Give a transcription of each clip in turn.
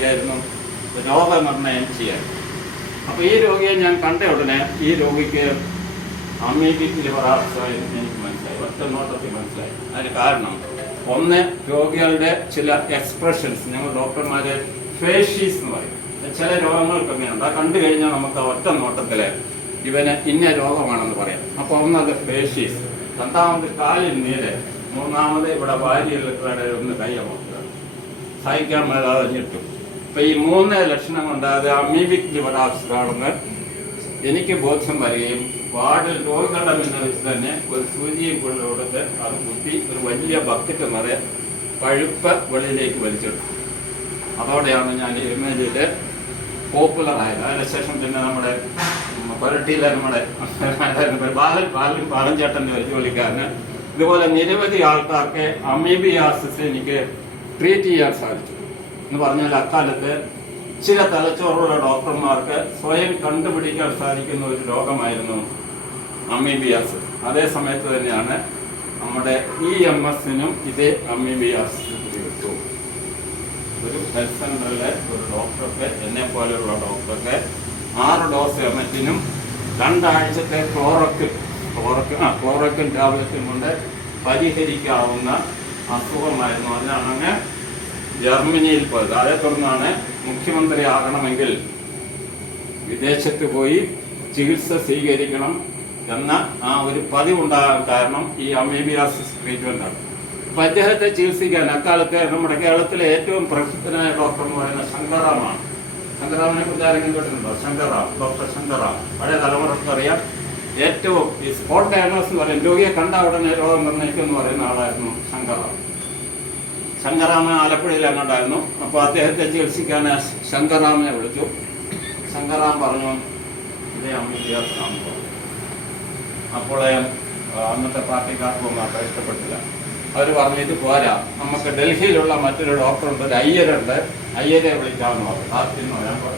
നടത്തിയായിരുന്നു രോഗനിർണയം ചെയ്യാൻ. അപ്പോൾ ഈ രോഗിയെ ഞാൻ കണ്ട ഉടനെ ഈ രോഗിക്ക് അമീബിക് ലിവർ ആർട്രായി എനിക്ക് മനസ്സിലായി, ഒറ്റ നോട്ടത്തിൽ മനസ്സിലായി. അതിന് കാരണം ഒന്ന്, രോഗികളുടെ ചില എക്സ്പ്രഷൻസ്, ഞങ്ങൾ ഡോക്ടർമാരെ ഫേഷീസ് എന്ന് പറയും. ചില രോഗങ്ങൾക്ക് അങ്ങനെയുണ്ട്, അത് കണ്ടു കഴിഞ്ഞാൽ നമുക്ക് ഒറ്റ നോട്ടത്തിൽ ഇവന് ഇന്ന രോഗമാണെന്ന് പറയാം. അപ്പോൾ ഒന്നത് ഫേഷീസ്, രണ്ടാമത് കാലിൽ നീര്, മൂന്നാമത് ഇവിടെ വാരിയുടെ ഒന്ന് കയ്യമോക്കുക, സഹിക്കാൻ മേലാതെ ഞെട്ടും. ഇപ്പം ഈ 3 ലക്ഷണം കൊണ്ട് അത് അമീബിക് ലിവർ ആർട്സ് ആണെന്ന് എനിക്ക് ബോധ്യം വരികയും വാർഡിൽ രോഗികളുടെ മുന്നിൽ വെച്ച് തന്നെ ഒരു സൂചിയും കൊടുത്ത് അത് കുത്തി ഒരു വലിയ ബക്കറ്റ് നിറയെ പഴുപ്പ് വെളിയിലേക്ക് വലിച്ചെടുത്തു. അതോടെയാണ് ഞാൻ ഇമേജിൽ പോപ്പുലറായത്. അതിനുശേഷം പിന്നെ നമ്മുടെ കൊരട്ടിയിലെ നമ്മുടെ ബാലൻ ചേട്ടൻ്റെ ഒരു ജോലിക്കാരന് ഇതുപോലെ നിരവധി ആൾക്കാർക്ക് അമീബിയാസിസ് എനിക്ക് ട്രീറ്റ് ചെയ്യാൻ സാധിച്ചു. എന്ന് പറഞ്ഞാൽ അക്കാലത്ത് ചില തലച്ചോറുള്ള ഡോക്ടർമാർക്ക് സ്വയം കണ്ടുപിടിക്കാൻ സാധിക്കുന്ന ഒരു രോഗമായിരുന്നു അമീബിയാസിസ്. അതേ സമയത്ത് തന്നെയാണ് നമ്മുടെ EMSനും ഇതേ അമീബിയാസിസ് പിടികിട്ടു. ഒരു ഹെൽത്ത് സെൻ്ററിലെ ഒരു ഡോക്ടർക്ക്, എന്നെ പോലെയുള്ള ഡോക്ടർക്ക് 6 ഡോസ് എമറ്റിനും 2 ആഴ്ചത്തെ ക്ലോറോക്വിൻ ടാബ്ലറ്റും കൊണ്ട് പരിഹരിക്കാവുന്ന അസുഖമായിരുന്നു. അതിനാണ് ജർമ്മനിയിൽ പോയത്. അതേ തുടർന്നാണ് മുഖ്യമന്ത്രി ആകണമെങ്കിൽ വിദേശത്ത് പോയി ചികിത്സ സ്വീകരിക്കണം എന്ന ആ ഒരു പതിവുണ്ടാകാൻ കാരണം ഈ അമീബിയാസിസ് ട്രീറ്റ്മെൻറ്റാണ്. അപ്പം അദ്ദേഹത്തെ ചികിത്സിക്കാൻ അക്കാലത്തെ നമ്മുടെ കേരളത്തിലെ ഏറ്റവും പ്രസിദ്ധനായ ഡോക്ടർ എന്ന് പറയുന്ന ശങ്കറാമാണ്. ശങ്കറാമിനെ കുറിച്ച് ആരെങ്കിലും കേട്ടിട്ടുണ്ടോ? ഡോക്ടർ ശങ്കറാം പഴയ തലമുറക്ക് അറിയാം. ഏറ്റവും ഈ സ്പോട്ട് ഡയഗ്നോസ് എന്ന് പറയും, രോഗിയെ കണ്ട ഉടനെ രോഗം നിർണ്ണയിക്കും എന്ന് പറയുന്ന ആളായിരുന്നു ശങ്കറാം. ശങ്കറാമൻ ആലപ്പുഴയിൽ അങ്ങോട്ടായിരുന്നു. അപ്പോൾ അദ്ദേഹത്തെ ചികിത്സിക്കാൻ ശങ്കറാമിനെ വിളിച്ചു. ശങ്കറാം പറഞ്ഞു, ഇതേ അമീബിയാസിസ്. അപ്പോൾ അന്നത്തെ പാർട്ടിക്കാർക്കും മാത്രം ഇഷ്ടപ്പെട്ടില്ല. അവർ പറഞ്ഞു, ഇത് പോരാ, നമുക്ക് ഡൽഹിയിലുള്ള മറ്റൊരു ഡോക്ടറുണ്ട്, ഒരു അയ്യരുണ്ട്, അയ്യരെ വിളിക്കാമെന്ന് പറഞ്ഞു.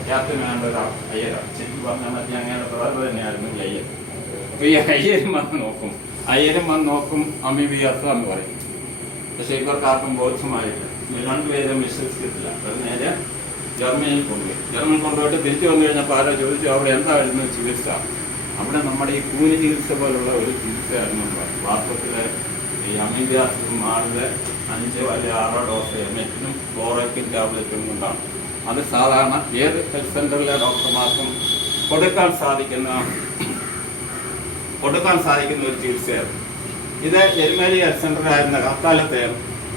ക്യാപ്റ്റന് വേണ്ട ഒരു അയ്യരാണ്. ശരിക്കും പറഞ്ഞാൽ മറ്റേ അങ്ങയുടെ പ്രധാന തന്നെയായിരുന്നു ഈ അയ്യർ. അപ്പോൾ ഈ അയ്യരും വന്ന് നോക്കും അമീബിയാസിസ് എന്ന് പറയും. പക്ഷേ ഇവർക്കാർക്കും ബോധ്യമായില്ല. 2 പേരും വിശ്വസിച്ചിട്ടില്ല. അത് നേരെ ജർമ്മനിയിൽ കൊണ്ടുപോയിട്ട് തിരിച്ചു വന്നു കഴിഞ്ഞപ്പോൾ ആരോ ചോദിച്ചു, അവിടെ എന്തായിരുന്നു ചികിത്സ? അവിടെ നമ്മുടെ ഈ കൂലി ചികിത്സ പോലുള്ള ഒരു ചികിത്സയായിരുന്നു. വാസ്തവത്തിലെ ഈ അമീബിയാസിസും 5 അല്ലെങ്കിൽ 6 ഡോസ് എമറ്റിനും ക്ലോറോക്വിൻ ടാബ്ലറ്റും കൊണ്ടാണ്. അത് സാധാരണ ഏത് ഹെൽത്ത് സെൻ്ററിലെ ഡോക്ടർമാർക്കും കൊടുക്കാൻ സാധിക്കുന്ന ഒരു ചികിത്സയായിരുന്നു. ഇത് എരുമേലി ഹെൽത്ത് സെൻ്ററായിരുന്ന അക്കാലത്ത്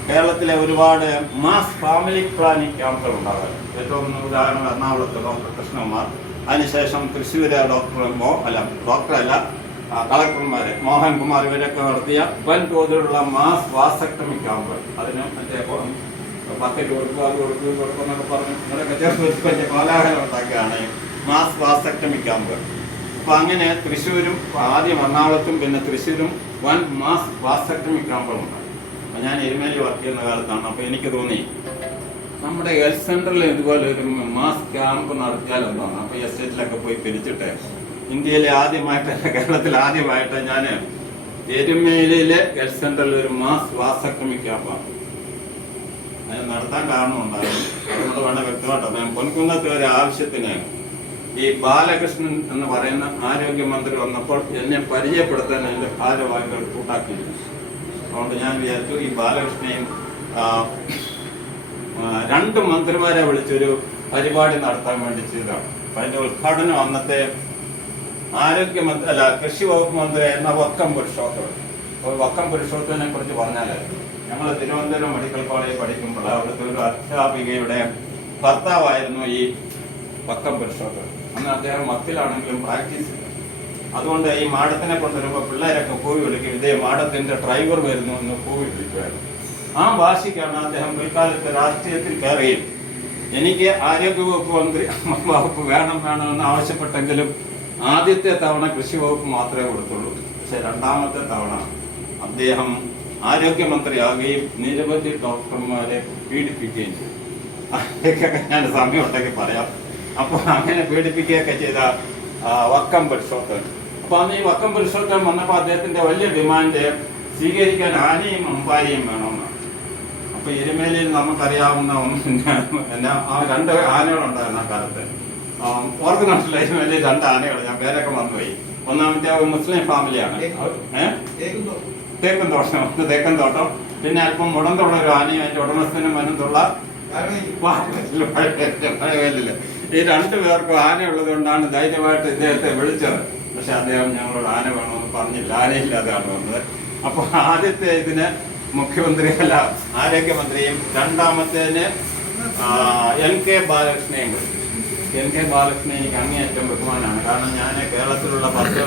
കേരളത്തിലെ ഒരുപാട് മാസ് ഫാമിലി പ്ലാനിംഗ് ക്യാമ്പുകൾ ഉണ്ടാകാറുണ്ട്. ഏറ്റവും ഉദാഹരണം എറണാകുളത്ത് ഡോക്ടർ കൃഷ്ണകുമാർ, അതിനുശേഷം തൃശ്ശൂര് കളക്ടർമാർ മോഹൻകുമാർ, ഇവരൊക്കെ നടത്തിയ വൻ തോതിലുള്ള മാസ് വാസക്ടമി ക്യാമ്പുകൾ. അതിന് മറ്റേ ബക്കറ്റ് കൊടുക്കുന്നൊക്കെ പറഞ്ഞ് ഇവരൊക്കെ ചേർത്ത് വലിയ കോലാഹലം ഉണ്ടാക്കുകയാണ് മാസ് വാസക്ടമി ക്യാമ്പുകൾ. അപ്പോൾ അങ്ങനെ തൃശ്ശൂരും ആദ്യം എറണാകുളത്തും പിന്നെ തൃശ്ശൂരും വൻ മാസ് വാസക്ടമി ക്യാമ്പുകളുണ്ടായി. അപ്പോൾ ഞാൻ എരുമേലി വർക്ക് ചെയ്യുന്ന കാലത്താണ്. അപ്പോൾ എനിക്ക് തോന്നി, നമ്മുടെ ഹെൽത്ത് സെൻ്ററിൽ ഇതുപോലെ ഒരു മാസ് ക്യാമ്പ് നടത്തിയാലെന്നാണ്. അപ്പോൾ എസ്റ്റേറ്റിലൊക്കെ പോയി പിരിച്ചിട്ട് ഇന്ത്യയിലെ കേരളത്തിൽ ആദ്യമായിട്ട് ഞാൻ എരുമേലിയിലെ ഹെൽത്ത് സെൻ്ററിൽ ഒരു മാസ് വാസക്ടമി ക്യാമ്പാണ് അതിന് നടത്താൻ കാരണമുണ്ടായിരുന്നു. അതുകൊണ്ട് വേണം വ്യക്തമായിട്ട് ഞാൻ പൊൻകുന്നത്തെ ഒരു ആവശ്യത്തിന് ഈ ബാലകൃഷ്ണൻ എന്ന് പറയുന്ന ആരോഗ്യമന്ത്രി വന്നപ്പോൾ എന്നെ പരിചയപ്പെടുത്താൻ എൻ്റെ ഭാരവാഹികൾ കൂട്ടാക്കിയില്ല. അതുകൊണ്ട് ഞാൻ വിചാരിച്ചു ഈ ബാലകൃഷ്ണനെയും 2 മന്ത്രിമാരെ വിളിച്ചൊരു പരിപാടി നടത്താൻ വേണ്ടി ചെയ്തതാണ്. അപ്പം അതിൻ്റെ ഉദ്ഘാടനം അന്നത്തെ കൃഷി വകുപ്പ് മന്ത്രി എന്ന വക്കം പുരുഷോത്തമൻ. വക്കം പുരുഷോത്തമനെ കുറിച്ച് പറഞ്ഞാൽ, ഞങ്ങൾ തിരുവനന്തപുരം മെഡിക്കൽ കോളേജിൽ പഠിക്കുമ്പോൾ അവിടുത്തെ ഒരു അധ്യാപികയുടെ ഭർത്താവായിരുന്നു ഈ വക്കം പുരുഷോത്തമൻ. അന്ന് അദ്ദേഹം വക്കീലാണെങ്കിലും പ്രാക്ടീസ് ചെയ്തു. അതുകൊണ്ട് ഈ മാഡത്തിനെ കൊണ്ടുവരുമ്പോൾ പിള്ളേരൊക്കെ പൂവി വിളിക്കും, ഇതേ മാഡത്തിൻ്റെ ഡ്രൈവർ വരുന്നു എന്ന് പൂവി വിളിക്കുമായിരുന്നു. ആ വാശിക്കാണ് അദ്ദേഹം പിൽക്കാലത്ത് രാഷ്ട്രീയത്തിൽ കയറുകയും എനിക്ക് ആരോഗ്യവകുപ്പ് വകുപ്പ് വേണമെന്ന് ആവശ്യപ്പെട്ടെങ്കിലും ആദ്യത്തെ തവണ കൃഷി വകുപ്പ് മാത്രമേ കൊടുത്തുള്ളൂ. പക്ഷെ 2ാമത്തെ തവണ അദ്ദേഹം ആരോഗ്യമന്ത്രിയാകുകയും നിരവധി ഡോക്ടർമാരെ പീഡിപ്പിക്കുകയും ചെയ്തു. അതൊക്കെ ഞാൻ സമയമുണ്ടെങ്കിൽ പറയാം. അപ്പോൾ അങ്ങനെ പീഡിപ്പിക്കുകയൊക്കെ ചെയ്ത വക്കം പുരുഷോത്തമൻ. അപ്പോൾ അന്ന് ഈ വക്കം പുരുഷോത്തമൻ വന്നപ്പോൾ അദ്ദേഹത്തിൻ്റെ വലിയ ഡിമാൻഡ് സ്വീകരിക്കാൻ ആനയും അമ്പാരിയും വേണമെന്നാണ്. ഇപ്പൊ എരുമേലിയിൽ നമുക്കറിയാവുന്ന എന്നാ ആ 2 ആനകളുണ്ടായിരുന്നു ആ കാലത്ത്. ഓർക്കുന്നുണ്ടല്ലോ, എരുമേലിയിൽ 2 ആനകൾ, ഞാൻ പേരൊക്കെ മറന്നുപോയി. ഒന്നാമത്തെ മുസ്ലിം ഫാമിലിയാണ്, തേക്കും തോട്ടം. പിന്നെ അല്പം മുടന്തുള്ള ഒരു ആനയും അതിന്റെ ഉടമസ്ഥനും വനന്തുള്ള മഴവേലില്. ഈ 2 പേർക്കും ആന ഉള്ളത് കൊണ്ടാണ് ധൈര്യമായിട്ട് ഇദ്ദേഹത്തെ വിളിച്ചത്. പക്ഷെ അദ്ദേഹം ഞങ്ങളോട് ആന വേണമെന്ന് പറഞ്ഞില്ല, ആനയില്ലാതെയാണ് വന്നത്. അപ്പൊ ആദ്യത്തെ ഇതിന് മുഖ്യമന്ത്രിയല്ല ആരോഗ്യമന്ത്രിയും, രണ്ടാമത്തേന് NK ബാലകൃഷ്ണനെയും വിളിച്ചു. NK ബാലകൃഷ്ണൻ എനിക്ക് അങ്ങേയറ്റം ബഹുമാനമാണ്. കാരണം ഞാൻ കേരളത്തിലുള്ള 10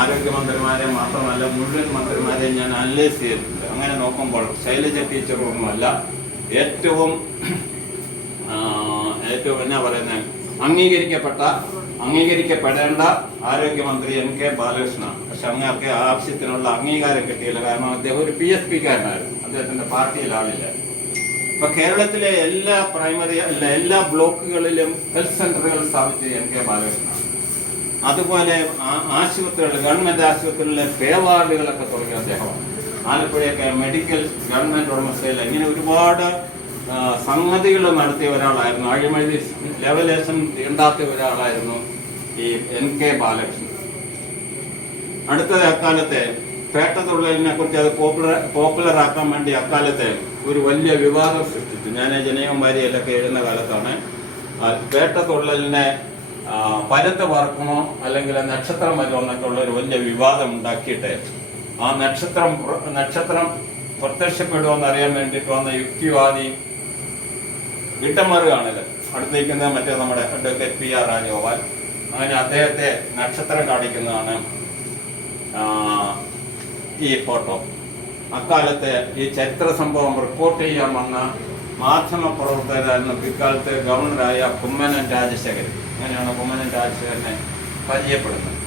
ആരോഗ്യമന്ത്രിമാരെ മാത്രമല്ല മുഴുവൻ മന്ത്രിമാരെയും ഞാൻ അനലൈസ് ചെയ്തിട്ടുണ്ട്. അങ്ങനെ നോക്കുമ്പോൾ ശൈലജ ടീച്ചറൊന്നുമല്ല ഏറ്റവും എന്നാ പറയുന്നത് അംഗീകരിക്കപ്പെടേണ്ട ആരോഗ്യമന്ത്രി NK ബാലകൃഷ്ണനാണ്. പക്ഷെ അങ്ങനെയൊക്കെ ആവശ്യത്തിനുള്ള അംഗീകാരം കിട്ടിയില്ല. കാരണം അദ്ദേഹം ഒരു PSPക്കാരനായിരുന്നു, അദ്ദേഹത്തിന്റെ പാർട്ടിയിൽ ആളില്ല. ഇപ്പൊ കേരളത്തിലെ എല്ലാ പ്രൈമറി എല്ലാ ബ്ലോക്കുകളിലും ഹെൽത്ത് സെന്ററുകൾ സ്ഥാപിച്ചത് NK ബാലകൃഷ്ണനാണ്. അതുപോലെ ആശുപത്രികൾ, ഗവൺമെന്റ് ആശുപത്രികളിലെ പേവാർഡുകളൊക്കെ തുടങ്ങിയ അദ്ദേഹമാണ്. ആലപ്പുഴയൊക്കെ മെഡിക്കൽ ഗവൺമെന്റ് ഉടമസ്ഥയിൽ ഇങ്ങനെ ഒരുപാട് സംഗതികൾ നടത്തിയ ഒരാളായിരുന്നു. അഴിമതി ലെവലേശം തീണ്ടാത്ത ഒരാളായിരുന്നു ഈ NK ബാലകൃഷ്ണൻ. അടുത്തത് അക്കാലത്തെ പേട്ടതുള്ളലിനെ കുറിച്ച് അത് പോപ്പുലർ ആക്കാൻ വേണ്ടി അക്കാലത്തെ ഒരു വലിയ വിവാദം സൃഷ്ടിച്ചു. ഞാൻ ജനകം വാരിയിലൊക്കെ എഴുതുന്ന കാലത്താണ് പേട്ടതുള്ളലിനെ പരത്ത് പറക്കണോ അല്ലെങ്കിൽ നക്ഷത്രം വരുമോ എന്നൊക്കെ ഉള്ള ഒരു വലിയ വിവാദം ഉണ്ടാക്കിയിട്ട് ആ നക്ഷത്രം പ്രത്യക്ഷപ്പെടുമെന്ന് അറിയാൻ വേണ്ടിയിട്ട് വന്ന യുക്തിവാദി വിട്ടമറുകാണല്ലോ അടുത്തേക്കുന്നത് മറ്റേ നമ്മുടെ അഡ്വക്കേറ്റ് PR രാജഗോപാൽ. അങ്ങനെ അദ്ദേഹത്തെ നക്ഷത്രം കാണിക്കുന്നതാണ് ഈ ഫോട്ടോ. അക്കാലത്തെ ഈ ചരിത്ര സംഭവം റിപ്പോർട്ട് ചെയ്യാൻ വന്ന മാധ്യമ പ്രവർത്തകരായിരുന്നു പിൽക്കാലത്ത് ഗവർണറായ കുമ്മനം രാജശേഖരൻ. അങ്ങനെയാണ് കുമ്മനം രാജശേഖരനെ പരിചയപ്പെടുന്നത്.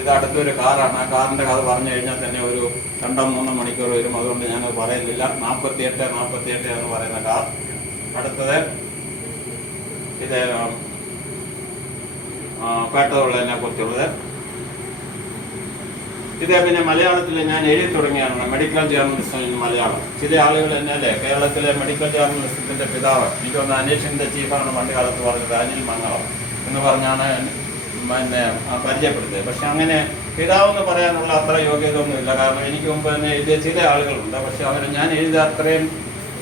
ഇത് അടുത്തൊരു കാറാണ്. ആ കാറിൻ്റെ കഥ പറഞ്ഞു കഴിഞ്ഞാൽ തന്നെ ഒരു 2-3 മണിക്കൂർ വരും. അതുകൊണ്ട് ഞാനത് പറയുന്നില്ല. 48 എന്ന് പറയുന്ന കാർ. അടുത്തത് ഇത് പേട്ടതുള്ളതിനെ കുറിച്ചുള്ളത്. ഇത് പിന്നെ മലയാളത്തിൽ ഞാൻ എഴുതി തുടങ്ങിയാണ് മെഡിക്കൽ ജേർണലിസം മലയാളം. ചില ആളുകൾ തന്നെ അല്ലേ കേരളത്തിലെ മെഡിക്കൽ ജേർണലിസത്തിന്റെ പിതാവ്, എനിക്കൊന്ന് അനീഷിന്റെ ചീഫാണ് പണ്ട് കാലത്ത് പറഞ്ഞത്, അനിൽ മംഗളം എന്ന് പറഞ്ഞാണ് പിന്നെ പരിചയപ്പെടുത്തിയത്. പക്ഷെ അങ്ങനെ പിതാവെന്ന് പറയാനുള്ള അത്ര യോഗ്യത ഒന്നുമില്ല. കാരണം എനിക്ക് മുമ്പ് തന്നെ എഴുതിയ ചില ആളുകളുണ്ട്. പക്ഷെ അവർ ഞാൻ എഴുതിയ അത്രയും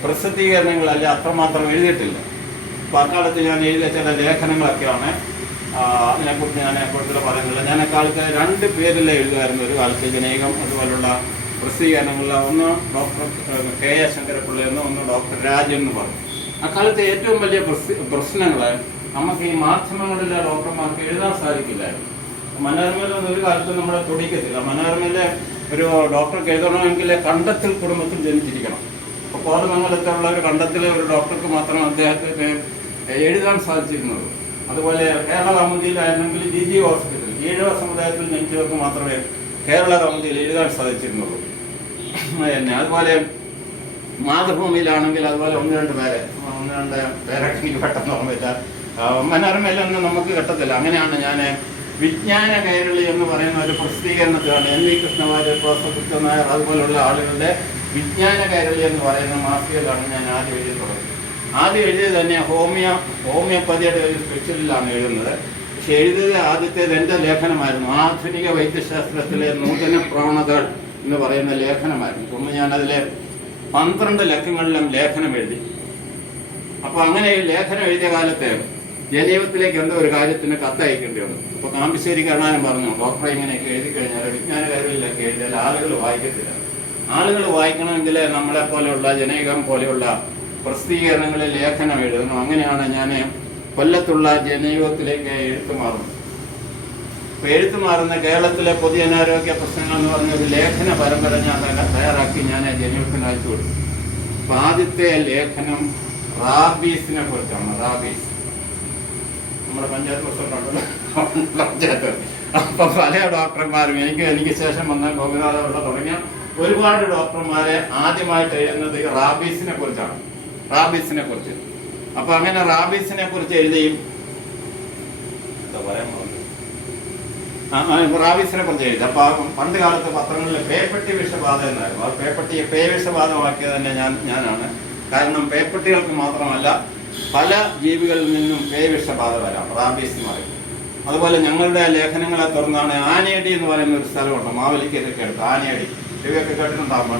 പ്രസിദ്ധീകരണങ്ങളല്ല, അത്രമാത്രം എഴുതിയിട്ടില്ല. അപ്പോൾ അക്കാലത്ത് ഞാൻ എഴുതിയ ചില ലേഖനങ്ങളൊക്കെയാണ്. അതിനെക്കുറിച്ച് ഞാൻ കൂടുതൽ പറയുന്നില്ല. ഞാൻ അക്കാലത്ത് 2 പേരിൽ എഴുതുമായിരുന്നു ഒരു കാലത്ത്, ജനകം അതുപോലുള്ള പ്രസിദ്ധീകരണങ്ങളിൽ. ഒന്ന് ഡോക്ടർ KA ശങ്കരപ്പിള്ള എന്നും ഒന്ന് ഡോക്ടർ രാജ് എന്ന് പറഞ്ഞു. അക്കാലത്തെ ഏറ്റവും വലിയ പ്രശ്നങ്ങൾ നമുക്ക് ഈ മാധ്യമങ്ങളിലെ ഡോക്ടർമാർക്ക് എഴുതാൻ സാധിക്കില്ലായിരുന്നു. മനോരമയിലൊന്നും ഒരു കാലത്ത് നമ്മളെ തുടിക്കത്തില്ല. മനോരമയിലെ ഒരു ഡോക്ടർക്ക് എഴുതണമെങ്കിൽ കണ്ടത്തിൽ കുടുംബത്തിൽ ജനിച്ചിരിക്കണം. അപ്പോൾ കോതമംഗലത്തുള്ള ഒരു കണ്ടത്തിലെ ഒരു ഡോക്ടർക്ക് മാത്രം അദ്ദേഹത്തിന് എഴുതാൻ സാധിച്ചിരുന്നുള്ളൂ. അതുപോലെ കേരള കൗമുദിയിലായിരുന്നെങ്കിൽ GG ഹോസ്പിറ്റൽ ഈഴവ സമുദായത്തിൽ ജനിച്ചവർക്ക് മാത്രമേ കേരള കൗമുദിയിൽ എഴുതാൻ സാധിച്ചിരുന്നുള്ളൂ. അതുപോലെ മാതൃഭൂമിയിലാണെങ്കിൽ അതുപോലെ 1-2 പേരൊക്കെ എനിക്ക് പെട്ടെന്ന് ഓർമ്മയില്ല. മനോരമയിലൊന്നും നമുക്ക് കിട്ടത്തില്ല. അങ്ങനെയാണ് ഞാൻ വിജ്ഞാന കൈരളി എന്ന് പറയുന്ന ഒരു പ്രസിദ്ധീകരണത്തിലാണ് NV കൃഷ്ണവാര്യർ, പ്രൊഫസർ നായർ അതുപോലുള്ള ആളുകളുടെ വിജ്ഞാന കൈരളി എന്ന് പറയുന്ന മാസികയിലാണ് ഞാൻ ആദ്യം എഴുതി തുടങ്ങിയത്. ആദ്യം എഴുതിയത് തന്നെ ഹോമിയോപ്പതിയുടെ ഒരു സ്പെഷ്യലിലാണ് എഴുതുന്നത്. പക്ഷെ എഴുതിയത് ആദ്യത്തേത് എൻ്റെ ലേഖനമായിരുന്നു. ആധുനിക വൈദ്യശാസ്ത്രത്തിലെ നൂതന പ്രവണതകൾ എന്ന് പറയുന്ന ലേഖനമായിരുന്നു. ഒന്ന് ഞാനതിലെ 12 ലക്കങ്ങളിലും ലേഖനം എഴുതി. അപ്പോൾ അങ്ങനെ ലേഖനം എഴുതിയ കാലത്ത് ജനജീവിതത്തിലേക്ക് എന്തോ ഒരു കാര്യത്തിന് കത്തയക്കേണ്ടി വന്നു. അപ്പോൾ കാമ്പശ്ശേരി കരുണാകരൻ പറഞ്ഞു, ഡോക്ടറെ ഇങ്ങനെയൊക്കെ എഴുതി കഴിഞ്ഞാൽ വിജ്ഞാന കൈരളിയിലൊക്കെ എഴുതിയാൽ ആളുകൾ വായിക്കത്തില്ല. ആളുകൾ വായിക്കണമെങ്കിൽ നമ്മളെ പോലെയുള്ള ജനകം പോലെയുള്ള പ്രസിദ്ധീകരണങ്ങളിൽ ലേഖനം എഴുതണം. അങ്ങനെയാണ് ഞാൻ കൊല്ലത്തുള്ള ജനയുഗത്തിലേക്ക് എഴുത്തു മാറുന്നത്. അപ്പോൾ എഴുത്തു മാറുന്ന കേരളത്തിലെ പൊതുജനാരോഗ്യ പ്രശ്നങ്ങൾ എന്ന് പറഞ്ഞ ഒരു ലേഖന പരമ്പര ഞാൻ തയ്യാറാക്കി ഞാൻ ജനയുഗത്തിന് അയച്ചു കൊടുത്തു. അപ്പോൾ ആദ്യത്തെ ലേഖനം റാബീസിനെ കുറിച്ചാണ്. റാബീസ് നമ്മുടെ പഞ്ചായത്ത് പ്രസിഡന്റുണ്ടല്ലോ, പഞ്ചായത്ത്. അപ്പം പല ഡോക്ടർമാരും എനിക്ക് ശേഷം വന്ന ഗോപിനാഥുള്ള തുടങ്ങിയ ഒരുപാട് ഡോക്ടർമാരെ ആദ്യമായിട്ട് എഴുതുന്നത് റാബീസിനെ കുറിച്ചാണ്. റാബീസിനെ കുറിച്ച്. അപ്പൊ അങ്ങനെ റാബീസിനെ കുറിച്ച് എഴുതിയും റാബീസിനെ കുറിച്ച് എഴുതി. അപ്പൊ പണ്ട് കാലത്ത് പത്രങ്ങളിൽ പേപ്പട്ടി വിഷബാധ എന്നായിരുന്നു. ആ പേവിഷബാധമാക്കിയത് തന്നെ ഞാനാണ്. കാരണം പേപ്പട്ടികൾക്ക് മാത്രമല്ല പല ജീവികളിൽ നിന്നും പേവിഷബാധ വരാം, റാബീസ് എന്ന് പറയും. അതുപോലെ ഞങ്ങളുടെ ലേഖനങ്ങളെ തുറന്നാണ് ആനയടി എന്ന് പറയുന്ന ഒരു സ്ഥലമുണ്ട്, മാവേലിക്കരയ്ക്ക് അടുത്ത്. ആനയടി ഇവയൊക്കെ കേട്ടിട്ടുണ്ടാകുമ്പോൾ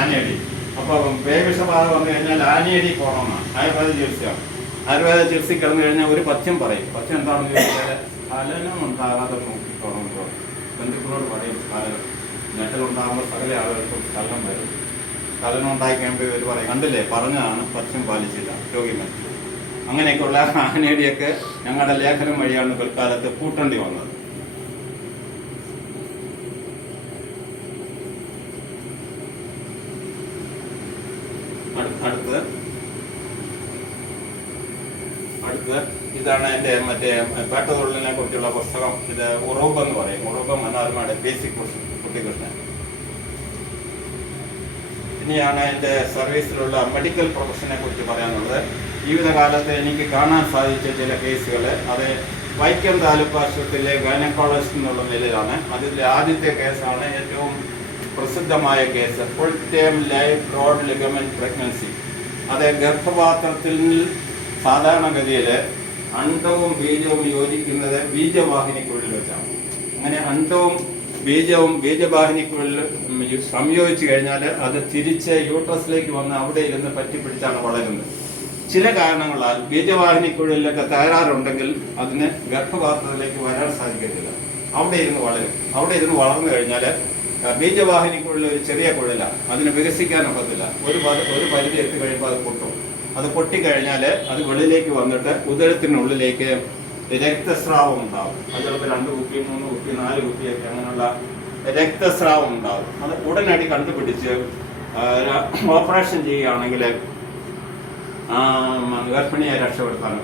ആനയടി. അപ്പോൾ പേവിഷബാധ വന്നു കഴിഞ്ഞാൽ ആനയടി പോകണമെന്നാണ് ആയുർവേദ ചികിത്സയാണ്. ആയുർവേദ ചികിത്സ കിടന്നു കഴിഞ്ഞാൽ ഒരു പഥ്യം പറയും. പഥ്യം എന്താണെന്ന് ചോദിച്ചാൽ സ്ഖലനം ഉണ്ടാകാതെ നോക്കിക്കോണം. ബന്ധുക്കളോട് പറയും സ്ഖലനം ഞെട്ടലുണ്ടാകുമ്പോൾ സകല ആളുകൾക്കും സ്ഖലനം വരും. സ്ഖലനം ഉണ്ടായി കഴിയുമ്പോൾ ഇവർ പറയും കണ്ടില്ലേ പറഞ്ഞതാണ്, പഥ്യം പാലിച്ചില്ല, രോഗി മരിച്ചു. അങ്ങനെയൊക്കെയുള്ള ആനയടിയൊക്കെ ഞങ്ങളുടെ ലേഖനം വഴിയാണ് പിൽക്കാലത്ത് കൂട്ടേണ്ടി വന്നത്. അടുത്തത് ഇതാണ് എൻ്റെ മറ്റേ പേട്ടതൊഴിലിനെ കുറിച്ചുള്ള പുസ്തകം. ഇത് ഉറൂബ് എന്ന് പറയും. ഉറൂബ് മനോരമയുടെ ബേസിക് കുട്ടികൃഷ്ണൻ. ഇനിയാണ് എൻ്റെ സർവീസിലുള്ള മെഡിക്കൽ പ്രൊഫഷനെ കുറിച്ച് പറയാനുള്ളത്. ജീവിതകാലത്ത് എനിക്ക് കാണാൻ സാധിച്ച ചില കേസുകൾ, അത് വൈക്കം താലൂക്ക് ആശുപത്രിയിലെ ഗൈനക്കോളജിസ്റ്റ് എന്നുള്ള നിലയിലാണ്. അതിലെ ആദ്യത്തെ കേസാണ് ഏറ്റവും പ്രസിദ്ധമായ case, full time life broad ligament pregnancy. അത് ഗർഭപാത്രത്തിൽ സാധാരണഗതിയിൽ അണ്ഡവും ബീജവും യോജിക്കുന്നത് ബീജവാഹിനിക്കുള്ളിൽ വെച്ചാണ്. അങ്ങനെ അണ്ഡവും ബീജവും ബീജവാഹിനിക്കുള്ളിൽ സംയോജിച്ച് കഴിഞ്ഞാൽ അത് തിരിച്ച് യൂട്രസിലേക്ക് വന്ന് അവിടെ ഇരുന്ന് പറ്റിപ്പിടിച്ചാണ് വളരുന്നത്. ചില കാരണങ്ങളാൽ ബീജവാഹിനിക്കുള്ളിലൊക്കെ തകരാറുണ്ടെങ്കിൽ അതിന് ഗർഭപാത്രത്തിലേക്ക് വരാൻ സാധിക്കത്തില്ല. അവിടെ ഇരുന്ന് വളരും. അവിടെ ഇരുന്ന് വളർന്നു കഴിഞ്ഞാൽ ബീജവാഹിനിക്കുള്ളിൽ ഒരു ചെറിയ കുഴല, അതിന് വികസിക്കാനൊക്കത്തില്ല. ഒരു പരിധി എത്തി കഴിയുമ്പോൾ അത് പൊട്ടും. അത് പൊട്ടിക്കഴിഞ്ഞാൽ അത് വെളിയിലേക്ക് വന്നിട്ട് ഉദരത്തിനുള്ളിലേക്ക് രക്തസ്രാവം ഉണ്ടാകും. അത് ചിലപ്പോൾ 2 കുപ്പി 3 കുപ്പി 4 കുപ്പിയൊക്കെ അങ്ങനെയുള്ള രക്തസ്രാവം ഉണ്ടാകും. അത് ഉടനടി കണ്ടുപിടിച്ച് ഓപ്പറേഷൻ ചെയ്യുകയാണെങ്കിൽ ഗർഭിണിയെ രക്ഷപ്പെടുത്താൻ